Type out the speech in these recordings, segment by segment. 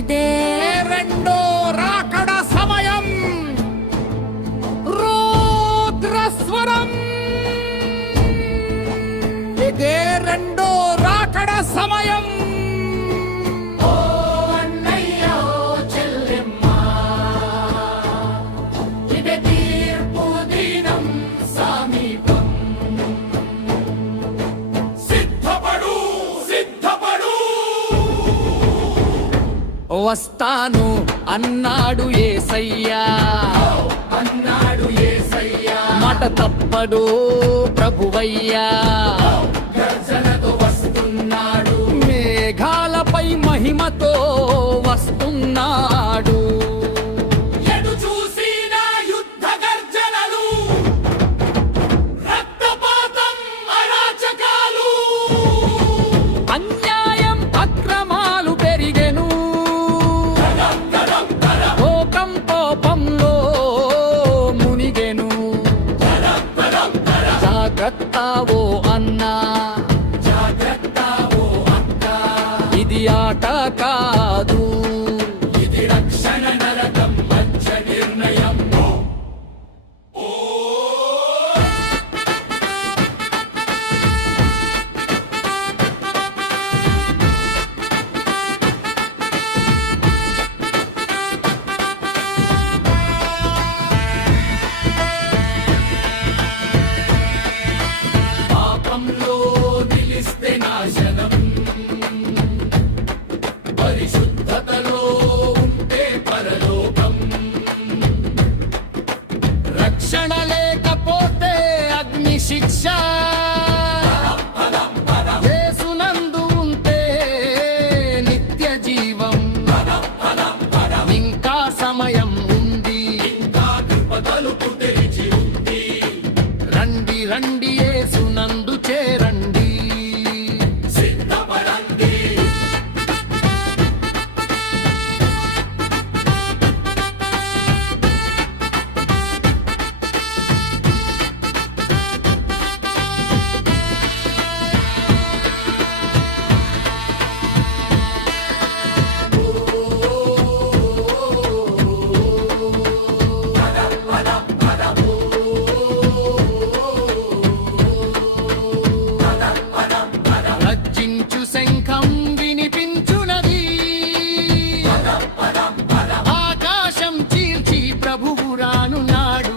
ఇదే రెండో రాకడ సమయం. రుద్రస్వరం. ఇదే రెండో రాకడ సమయం. ఓ అన్నయ్య, ఓ చెల్లెమ్మ, ఇదే తీర్పు దినం సమీపం. సిద్ధపడు, సిద్ధపడు. వస్తాను అన్నాడు యేసయ్యా, అన్నాడు యేసయ్యా. మాట తప్పడు ప్రభువయ్యా, గర్జనతో వస్తున్నాడు. మేఘాలపై మహిమతో వస్తున్నాడు. ఎటు చూసినా యుద్ధ గర్జనలు, రక్తపాతం, అరాచకాలు, అన్యాయం అక్రమాలు పెరిగెను. కోపం కోపంలో మునిగెను. జాగ్రత్త ఓ అన్నా, జాగ్రత్త ఓ అక్క, ఇది ఆట కాదు, ఇది రక్షణ నరకం, మంచ నిర్ణయం. పాపంలో నిలిస్తే నాశనం, పరిశుద్ధతలో ఉంటే పరలోకం. రక్షణ లేకపోతే అగ్ని శిక్ష. యేసునందు ఉంటే నిత్య జీవం. ఇంకా సమయం ఉంది, ఇంకా కృప తలుపు తెరిచి ఉంది. రండి రండి యేసునందు చేరండి. సిద్ధపడండి. రచించు శంఖం వినిపించునది. ఆకాశం చీల్చి ప్రభువు రానున్నాడు.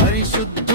పరిశుద్ధ